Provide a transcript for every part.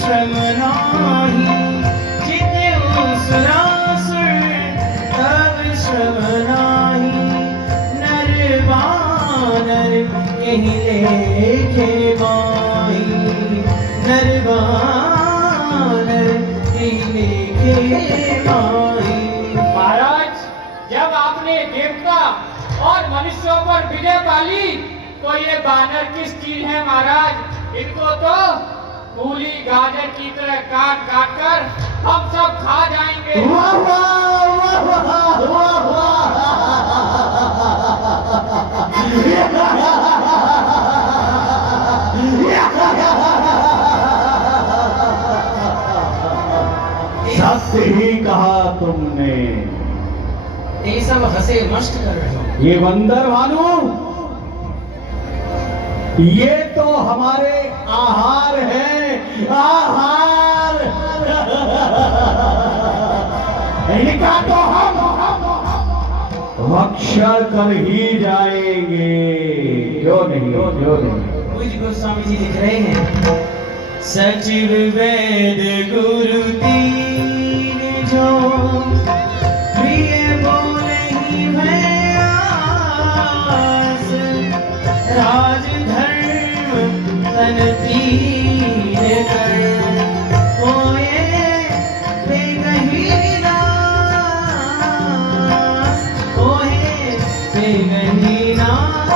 श्रम नाही, जिते उसरासुर तब श्रम नाही। नर बानर यही लेखे माही, नर बानर यही लेखे माही। महाराज, जब आपने देवता और मनुष्यों पर विजय पाली तो ये बानर किस चीज है महाराज? इनको तो मूली गाजर की तरह काट काट कर हम सब खा जाएंगे। वाह वाह वाह वाह वाह वाह। सत्य ही कहा तुमने। ये सब हंसे मस्त कर रहे हो। ये बंदर भानु, ये तो हमारे आहार है, आहार। इनका तो हम भक्षण कर ही जाएंगे। क्यों नहीं, क्यों नहीं। पूज्य गोस्वामी जी लिख रहे हैं, सचिव वेद गुरु तीन जो प्रिय बोले ही भयास, राज धर्म तन तीन कर होए बेगही नास, होए बेगही नास।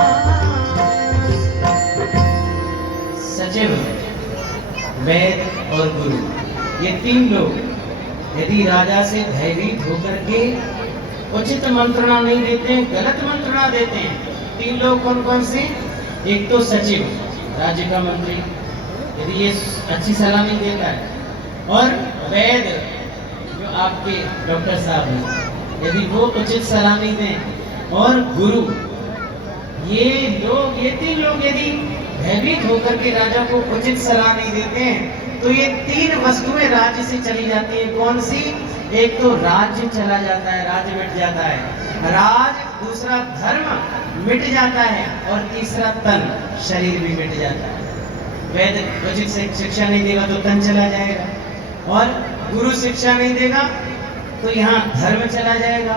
सचिव, वेद और गुरु, ये तीन लोग यदि राजा से भयभीत होकर के उचित मंत्रणा नहीं देते हैं, गलत मंत्रणा देते हैं। तीन लोग कौन कौन से? एक तो सचिव, राज्य का मंत्री, यदि ये अच्छी सलाह नहीं देता है, और वैद जो आपके डॉक्टर साहब हैं, यदि वो उचित सलाह नहीं दें, और गुरु, ये तीन लोग यदि भयभीत होकर के राजा को उचित सलाह नहीं देते हैं, तो ये तीन वस्तुएं राज्य से चली जाती हैं। कौन सी? एक तो राज्य चला जाता है, राज्य मिट जाता है, राज, दूसरा धर्म मिट जाता है, और तीसरा तन, शरीर भी मिट जाता है। वेद उचित शिक्षा नहीं देगा तो तन चला जाएगा, और गुरु शिक्षा नहीं देगा तो यहाँ धर्म चला जाएगा,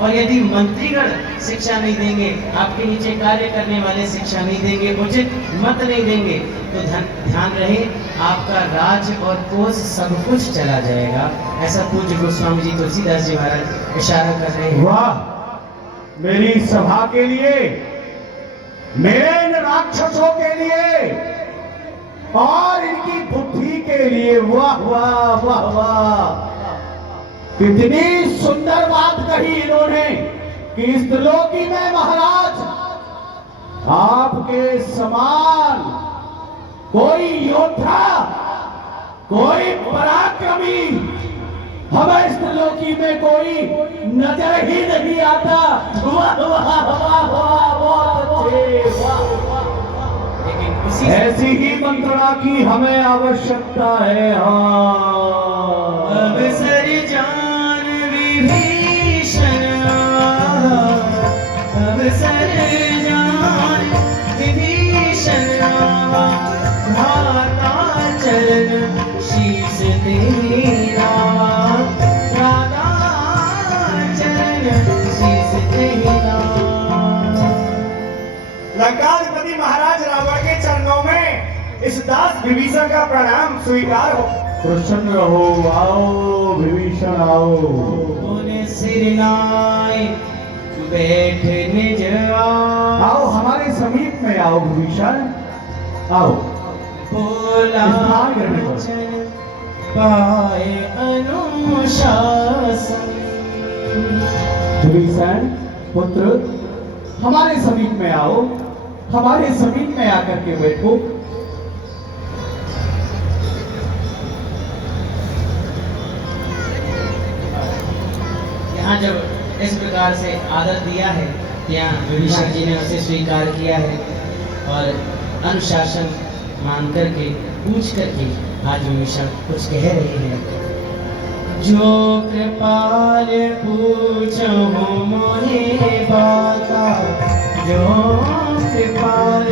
और यदि मंत्रीगण शिक्षा नहीं देंगे, आपके नीचे कार्य करने वाले शिक्षा नहीं देंगे, उचित मत नहीं देंगे, तो ध्यान रहे आपका राज्य और कोष सब कुछ चला जाएगा। ऐसा पूज्य गोस्वामी जी तुलसीदास जी महाराज इशारा कर रहे हैं। वाह, मेरी सभा के लिए, मेरे इन राक्षसों के लिए और इनकी बुद्धि के लिए, वाह वाह वाह वाह। कितनी सुंदर बात कही इन्होंने कि इस त्रिलोकी में महाराज आपके समान कोई योद्धा, कोई पराक्रमी हमें इस त्रिलोकी में कोई नजर ही नहीं आता। वाह वाह वाह वाह, बहुत अच्छे, वाह। लेकिन ऐसी ही मंत्रणा की हमें आवश्यकता है। हाँ, अवसर जान विभीषण, अवसर जान विभीषण, भ्राता चरण शीस तेरा, भ्राता चरण शीस तेरा। लंकाधिपति महाराज रावण के चरणों में इस दास विभीषण का प्रणाम स्वीकार हो। प्रसन्न रहो, आओ विभीषण आओ। बोले सिर नाय बैठ निज आओ हमारे समीप में आओ विभीषण, आओ। बोला स्नान करने को। वचन पाए अनुशासन। विभीषण पुत्र, हमारे समीप में आओ, हमारे समीप में आकर के बैठो। यहाँ जब इस प्रकार से आदर दिया है, यहाँ विभीषण जी ने उसे स्वीकार किया है, और अनुशासन मान करके, पूछ करके आज विभीषण कुछ कह रहे हैं। जो कृपाल पूछो मोहे बाता, जो कृपाल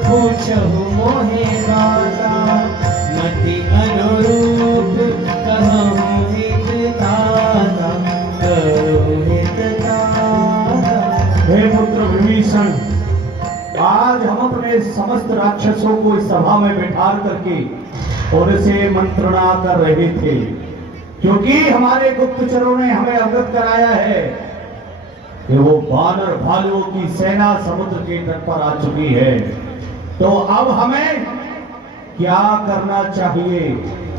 पूछो मोहे बाता, मति अनुरूप कहूँ हित दाता, करो हित दाता। हे पुत्र विभीषण, आज हम अपने समस्त राक्षसों को इस सभा में बैठा करके और इसे मंत्रणा कर रहे थे, क्योंकि हमारे गुप्तचरों ने हमें अवगत कराया है कि वो बानर भालुओं की सेना समुद्र के तट पर आ चुकी है। तो अब हमें क्या करना चाहिए,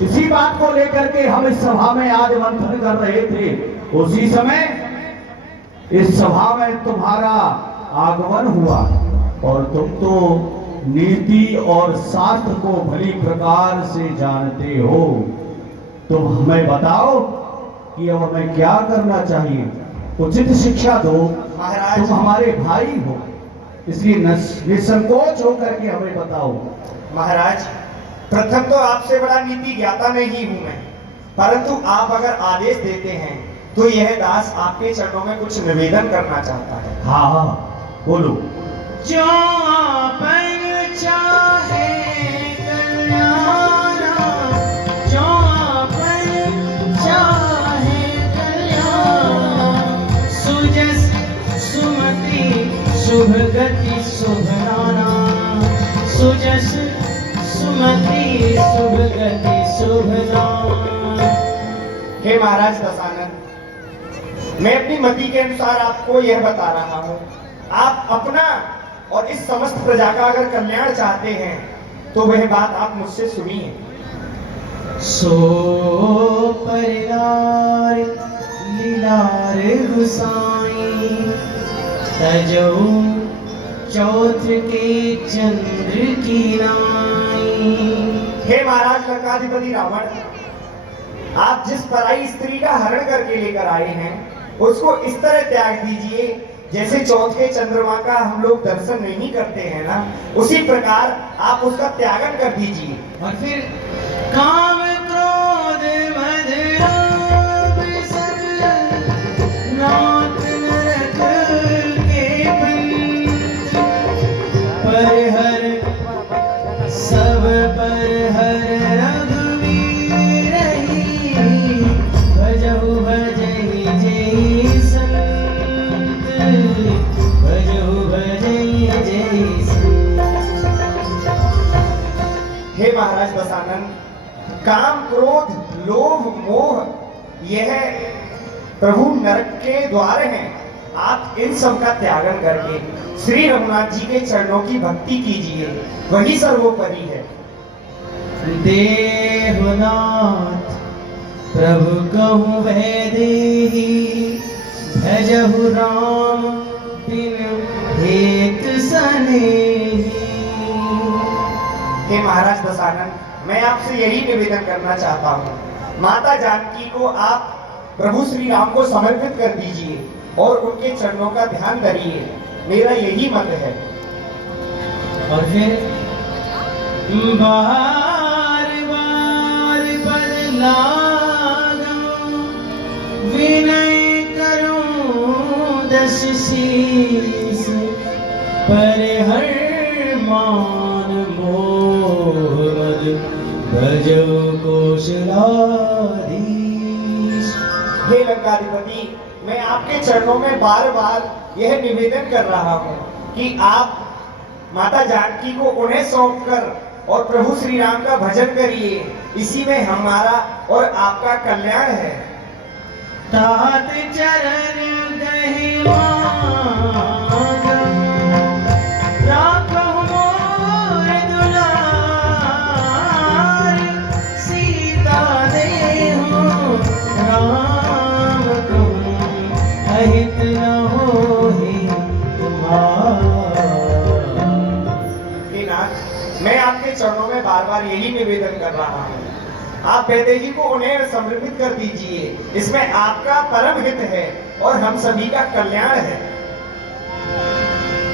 इसी बात को लेकर के हम इस सभा में आज मंथन कर रहे थे। उसी समय इस सभा में तुम्हारा आगमन हुआ और तुम तो नीति और शास्त्र को भली प्रकार से जानते हो। तुम हमें बताओ कि अब हमें क्या करना चाहिए, उचित शिक्षा दो। महाराज। तुम हमारे भाई हो, इसलिए निसंकोच होकर के हमें बताओ। महाराज, प्रथम तो आपसे बड़ा नीति ज्ञाता नहीं हूं मैं, परंतु आप अगर आदेश देते हैं तो यह दास आपके चरणों में कुछ निवेदन करना चाहता है। हाँ, बोलो। जो आपन चाहे कल्याणा, जो आपन चाहे कल्याणा, सुजस सुमति शुभ गति शुभ नाना, सुजस सुमति शुभ गति शुभ नाना। हे महाराज दशानन, मैं अपनी मति के अनुसार आपको यह बता रहा हूं। आप अपना और इस समस्त प्रजा का अगर कल्याण चाहते हैं तो वह बात आप मुझसे सुनिए। सो परिवार लीलार गुसाई, तजो चौथ के चंद्र की नाई। हे महाराज लंकाधिपति रावण, आप जिस पराई स्त्री का हरण करके लेकर आए हैं उसको इस तरह त्याग दीजिए जैसे चौथ के चंद्रमा का हम लोग दर्शन नहीं करते हैं ना, उसी प्रकार आप उसका त्यागन कर दीजिए। और फिर काम क्रोध मद लोभ सब नाथ नरक के पंथ, पर हर सब पर हर रघुवीर ही, भजहु भजहि जय संत, भजहु भजहि जय संत। हे महाराज दशानन, काम क्रोध लोभ मोह यह प्रभु नरक के द्वार हैं। आप इन सब का त्यागन करके श्री रघुनाथ जी के चरणों की भक्ति कीजिए, वही सर्वोपरि है। देवनाथ प्रभु कहूँ वह देही, भजहु राम बिन हेत सनेही। हे महाराज दशानन, मैं आपसे यही निवेदन करना चाहता हूँ, माता जानकी को आप प्रभु श्री राम को समर्पित कर दीजिए और उनके चरणों का ध्यान करिए, मेरा यही मत है। और फिर बार बार पद लागा, विनय करूं दस शीस, पर हर मान मोह मद भजो कौशलाधीश। हे लंकाधिपति, मैं आपके चरणों में बार बार यह निवेदन कर रहा हूँ कि आप माता जानकी को उन्हें सौंपकर और प्रभु श्री राम का भजन करिए, इसी में हमारा और आपका कल्याण है। तात चरण गहि मांगा, राखहु मोर दुलार, सीता देहु राम कहूँ, अहित न होहि तुम्हार। हे नाथ, मैं आपके चरणों में बार बार यही निवेदन कर रहा हूँ, आप वैदेही को उन्हें समर्पित कर दीजिए, इसमें आपका परम हित है और हम सभी का कल्याण है।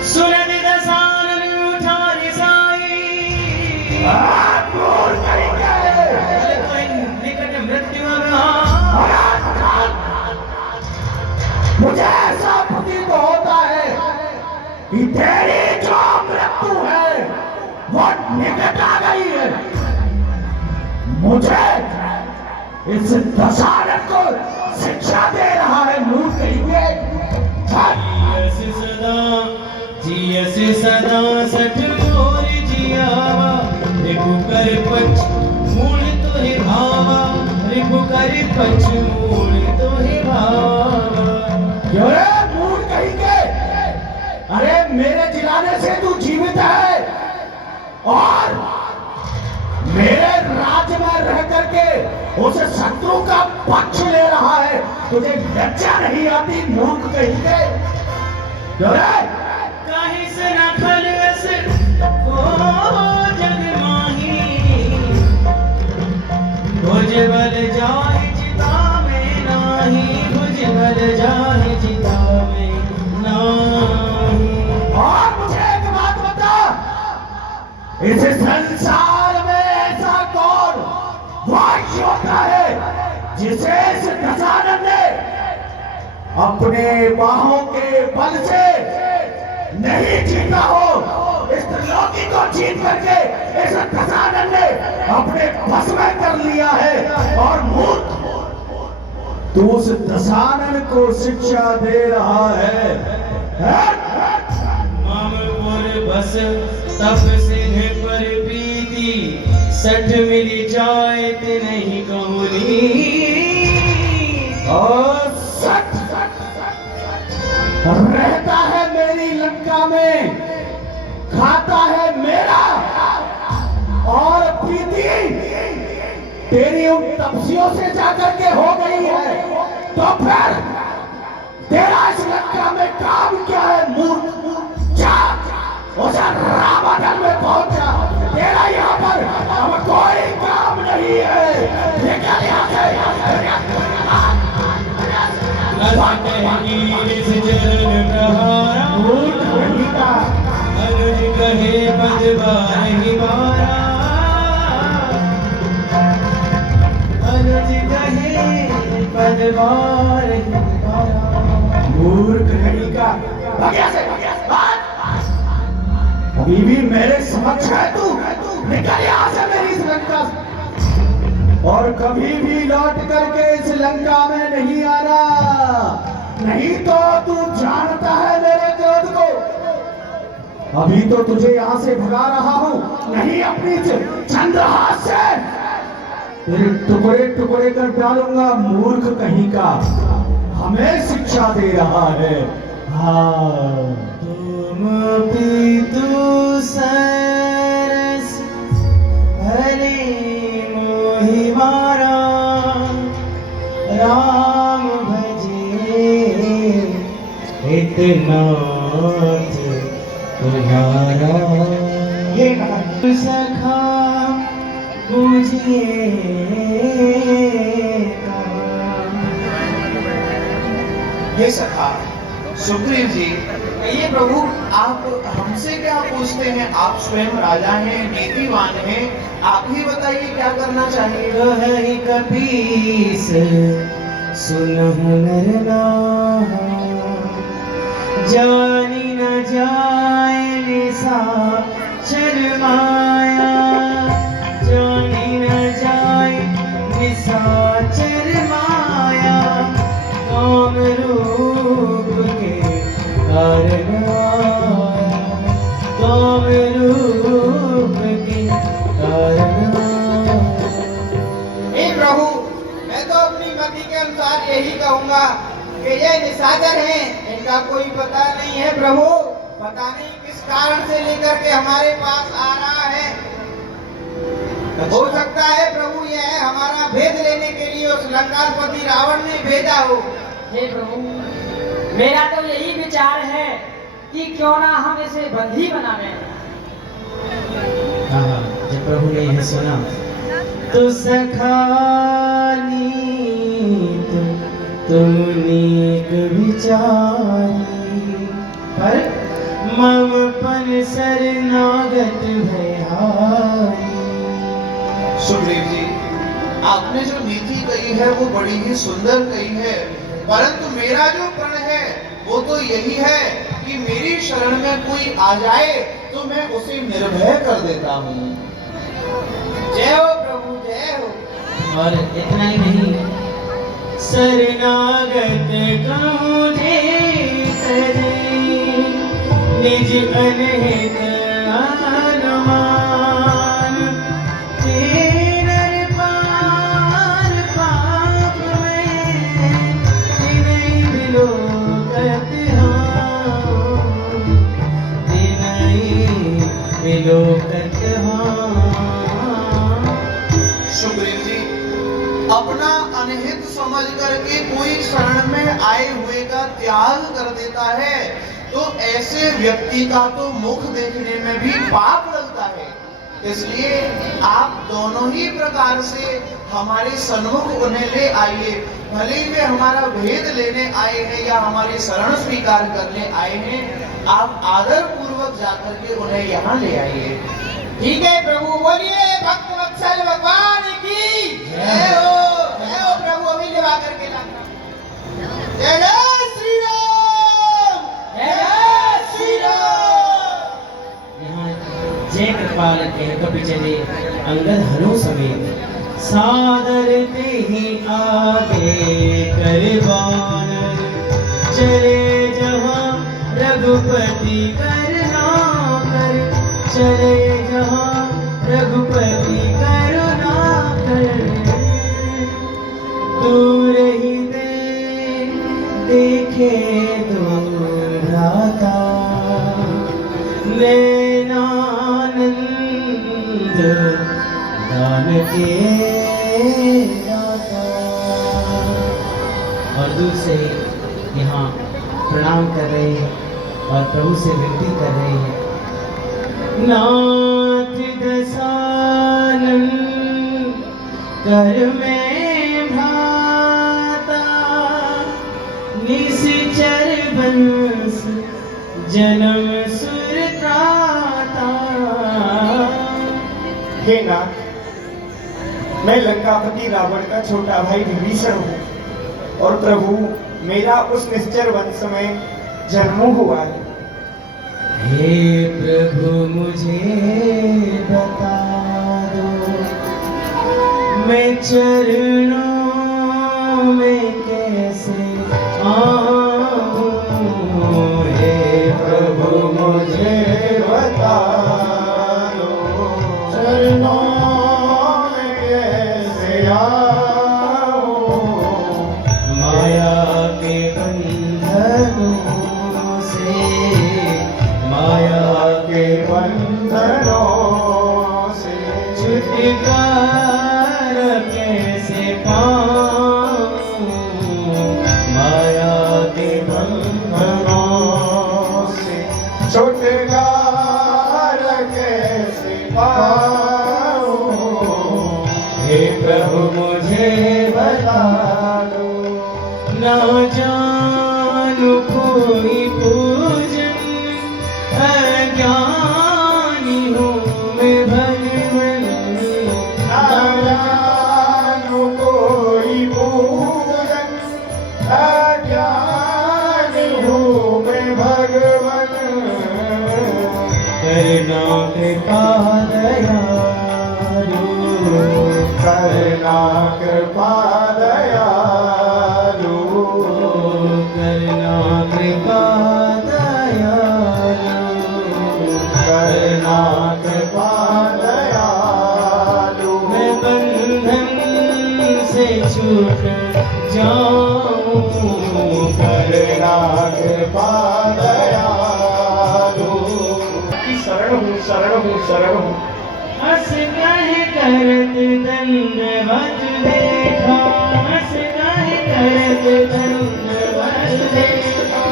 सुरति दशानन उठारि साई, निकट मृत्यु मुझे ऐसा प्रतीत होता है कि तेरी जो मृत्यु है वो निकट आ गई है। मुझे इस दशानन को शिक्षा दे रहा है मूर्ख कहिए। जियस सदा सठ मोर जियावा रिपुकर पछ मूल तोहे भावा रिपुकर पछ मूल तोहे भावा। क्यों रे मूर्ख कहिए? अरे मेरे जिलाने से तू जीवित है और मेरे राज्य में रह करके उस शत्रु का पक्ष ले रहा है। तुझे लज्जा नहीं आती मूर्ख कहिए? क्यों रे? काहे से न खलस ओ जग माही भुजबल जाहि चिता में नाही भुजबल जाहि चिता में नाही। और मुझे एक बात बता, इस संसार में ऐसा कौन वाक्य होता है जिसे इस दशानन ने अपने बाहों के बल से नहीं जीता हो? इस त्रिलोकी को जीत करके इस दशानन ने अपने बस में कर लिया है और मूर्ख तू उस दशानन को शिक्षा दे रहा है? मामपुर बस तप सिंह पर प्रीति सठ मिली जाए ते नहीं कहूनी। और सच रहता है मेरी लंका में, खाता है मेरा, और प्रीति तेरी उन तपस्वियों से जाकर के हो गई है, तो फिर तेरा इस लंका में काम क्या है मूर्ख? जा उस रावण में पहुंच जा, तेरा यहाँ पर अब कोई काम नहीं है। निकल यहाँ से। मूर्ख कहीं का अनुज कहे पदवार हिवारा अनुज कहे पदवार हिवारा। मूर्ख कहीं का अभी भी मेरे समक्ष है तू? निकल यहाँ से मेरी इस लंका से, और कभी भी लौट करके इस लंका में नहीं आना, नहीं तो तू जानता है मेरे क्रोध को। अभी तो तुझे यहाँ से भगा रहा हूँ, नहीं अपनी चंद्रहास से तेरे टुकड़े टुकड़े कर डालूंगा। मूर्ख कहीं का हमें शिक्षा दे रहा है। हाँ तुम पीतु सरस हरे मोहि मारा राम भजे इतनाथ तुम्हारा। ये कहा सखा बुझिए ये सखा सुग्रीव जी, ये प्रभु आप हमसे क्या पूछते हैं? आप स्वयं राजा हैं, नीतिवान हैं, आप ही बताइए क्या करना चाहिए। कहि कपीस सुनहु नर नाहा जानी न जाय निशाचर माया जानी न जाय निशाचर माया काम रूप के कारण आया काम रूप के कारण आया। हे प्रभु, मैं तो अपनी मति के अनुसार यही कहूंगा कि ये निशाचर हैं, इनका कोई पता नहीं है प्रभु। पता नहीं किस कारण से लेकर के हमारे पास आ रहा है। हो सकता है प्रभु यह हमारा भेद लेने के लिए उस लंकापति रावण ने भेजा हो। हे प्रभु, मेरा तो यही विचार है कि क्यों ना हम इसे बंदी बना लें। हाँ, जब प्रभु ने यह सुना तो सखानी तुम नीक विचारी पर मम पन शरणागत भयहारी। सुग्रीव जी, आपने जो नीति कही है वो बड़ी ही सुंदर कही है, परंतु मेरा जो प्रण है वो तो यही है कि मेरी शरण में कोई आ जाए तो मैं उसे निर्भय कर देता हूँ। जय हो प्रभु, जय हो। और इतना ही नहीं, शरणागत कहूँ जे तरे, निज अनहित अनुमान, तेनर पार पाप में, तिनहि बिलोकत हाँ, तिनहि बिलोकत हाँ। सुग्रीव जी, अपना अनहित समझ करके कोई शरण में आए हुए का त्याग कर देता है तो ऐसे व्यक्ति का तो मुख देखने में भी पाप लगता है। इसलिए आप दोनों ही प्रकार से हमारे सन्मुख उन्हें ले आइए। भले ही वे हमारा भेद लेने आए हैं या हमारी शरण स्वीकार करने आए हैं, आप आदर पूर्वक जाकर के उन्हें यहाँ ले आइए। ठीक है प्रभु, बोलिए भक्त वत्सल भगवान की जय हो प्रभु। अभी ले आकर के लाना। जय जय श्री राम, जय जय श्री राम। यहाँ जय कृपाल के कपि चले अंगद हनु समेत, सादर ते ही आगे करवान, चले जहाँ रघुपति करना कर, चले जहाँ रघुपति करुणा कर, दूर ही देखे दूर भ्राता, नैनानंद दान के दाता। और दूर से यहाँ प्रणाम कर रहे हैं और प्रभु से विनती कर रहे हैं, नाथ दसानन कर में भाता, निश्चर बंस जन्म सुर त्राता। हे नाथ, मैं लंकापति रावण का छोटा भाई विभीषण हूँ और प्रभु मेरा उस निश्चर वंश में जन्म हुआ है। हे प्रभु मुझे बता दो, मैं चरणों में कैसे आऊं। हे प्रभु मुझे बता दो, चरणों में कैसे आऊं। माया के बंधनों से, माया के बंधनों से छुटकारा कैसे पाऊं। माया के बंधनों से छुटकारा कैसे पाऊं। हे प्रभु मुझे बता दो, ना जानू कोई पूजन, अज्ञानी हूँ मैं भगवन। ना जानू कोई पूजन, अज्ञानी हूँ मैं भगवन। करना कृपा दयालु, करना कृपा दयालु, करना कृपा दयालु, करना कृपा दयालु। मैं बंधन से छूट जाऊं, करना कृपा दयालु। शरण हूँ शरण हूँ शरण हूँ। हंस कहे करत दंडवत देखा, हंस कहे करत दंडवत देखा,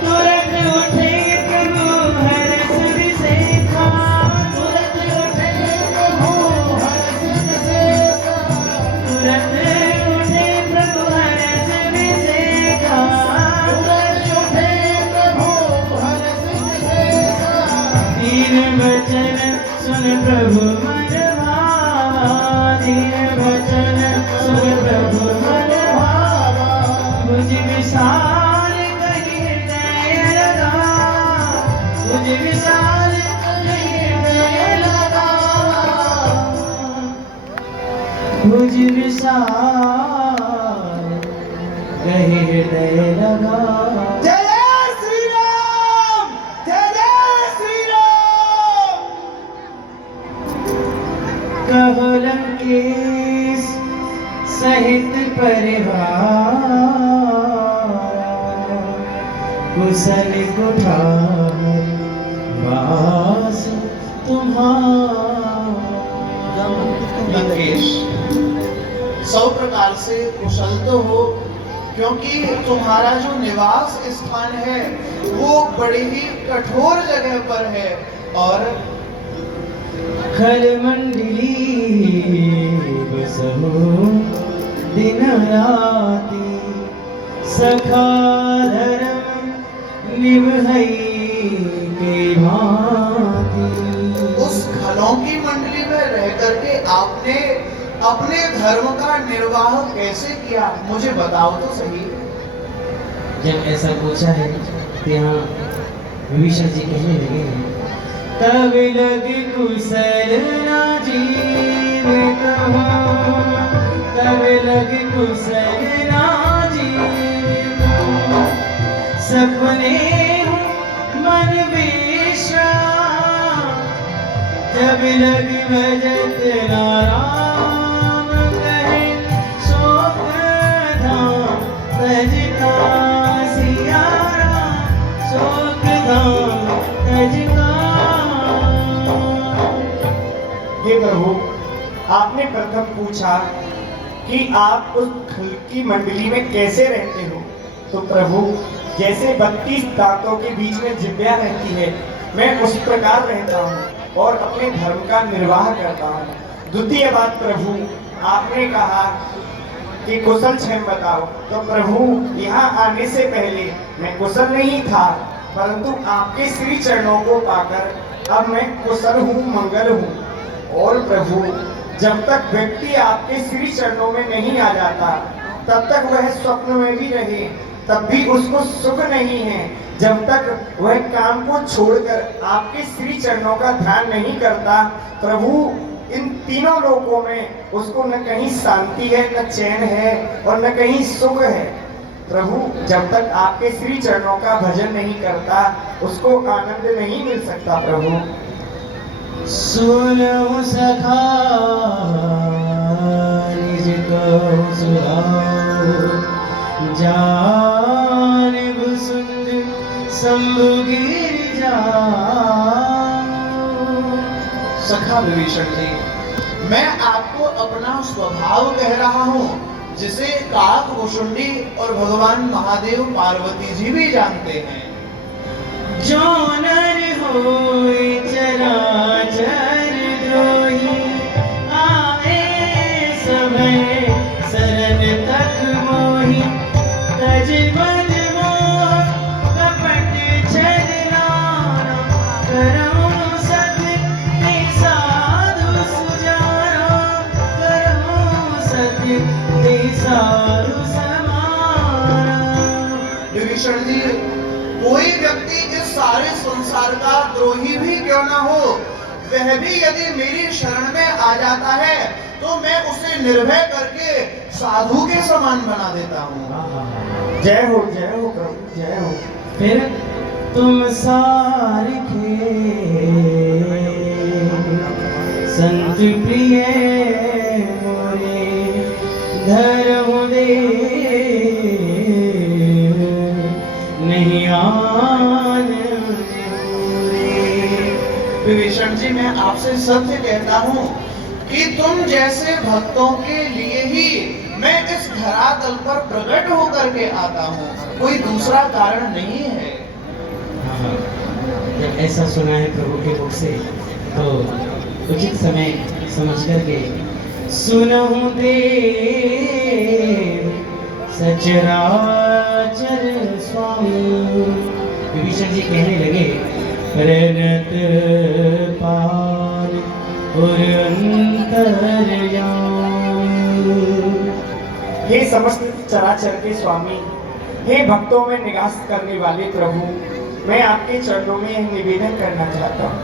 तुरंत उठे प्रभु हर्ष विशेखा, तुरंत उठे प्रभु हर्ष विशेखा, तुरंत उठे प्रभु हर्ष विशेखा, तुरंत उठे प्रभु हर्ष विशेखा। दीन वचन सुन प्रभु मन भावा, दीन वचन सुन प्रभु मन भावा, मुझ विशाल कहि हृदय लगा, मुझ विशाल कहि हृदय लगा, मुझ विशाल विचार रहे हृदय लगा। जय जय श्री राम, जय जय श्री राम। कहो लंकेश सहित परिवार, कुशल कुठार वास तुम्हारा। लंकेश, सौ प्रकार से कुशल तो हो, क्योंकि तुम्हारा जो निवास स्थान है वो बड़ी ही कठोर जगह पर है। और खल मंडली बसहु दिन राति, सखा धर्म निभई के भांति। उस खलों की मंडली में रह करके आपने अपने धर्म का निर्वाह कैसे किया, मुझे बताओ तो सही। जब ऐसा पूछा है तो यहाँ विभीषण जी कहने लगे हैं, तब लग कुशल राजीव कहो, तब लग कुशल राजीव कहो, सपने मन विश्राम, जब लग भजत नारायण कहे, शोक धाम तज का सिया राम, शोक धाम तज का। हे प्रभु, आपने प्रथम पूछा कि आप उस खल की मंडली में कैसे रहते हो। तो प्रभु, जैसे 32 दांतों के बीच में जिब्या रहती है, मैं उस प्रकार रहता हूँ और अपने धर्म का निर्वाह करता हूँ। द्वितीय बात प्रभु, आपने कहा कि कुशल क्षेम बताओ। तो प्रभु, यहाँ आने से पहले मैं कुशल नहीं था, परंतु आपके श्री चरणों को पाकर अब मैं कुशल हूँ, मंगल हूँ। और प्रभु, जब तक व्यक्ति आपके श्री चरणों में नहीं आ जाता, तब तक वह स्वप्न में भी रहे तब भी उसको सुख नहीं है। जब तक वह काम को छोड़कर आपके श्री चरणों का ध्यान नहीं करता, प्रभु, इन तीनों लोकों में उसको न कहीं शांति है, न चैन है और न कहीं सुख है। प्रभु, जब तक आपके श्री चरणों का भजन नहीं करता, उसको आनंद नहीं मिल सकता। प्रभु, सुनो सखा निज को सुहाओ, जानब सुंदर शंभु गिर जाओ। सखा विभीषण जी, मैं आपको अपना स्वभाव कह रहा हूँ, जिसे काक भुषुंडी और भगवान महादेव पार्वती जी भी जानते हैं। जो नर होए चराचर द्रोही, आए समय शरण तक मोहि, तज बल मोह कपट छल नाना, करहु सत्य ते साधु सुजाना, करहु सत्य ते साधु समाना। विभीषण जी, कोई व्यक्ति इस सारे संसार का द्रोही भी क्यों ना हो, वह भी यदि मेरी शरण में आ जाता है तो मैं उसे निर्भय करके साधु के समान बना देता हूँ। जय हो प्रभु, जय हो। फिर तुम सारखे संत प्रिय मोरे, धर्म दे नहीं आन मोरे। विभीषण जी, मैं आपसे सत्य कहता हूँ कि तुम जैसे भक्तों के लिए ही मैं इस धरातल पर प्रकट होकर के आता हूँ, कोई दूसरा कारण नहीं है। जब ऐसा सुना है प्रभु के मुख से, तो उचित समय समझ करके सुनहु देव सचराचर स्वामी। विभीषण जी कहने लगे, रणत पाल और अंतर्यामी। हे समस्त चराचर के स्वामी, हे भक्तों में निवास करने वाले प्रभु, मैं आपके चरणों में यह निवेदन करना चाहता हूँ।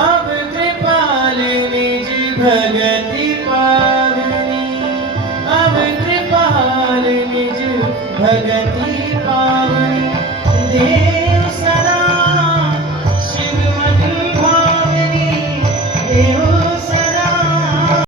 अब कृपाल निज भगति पावनी अब कृपाल निज भगति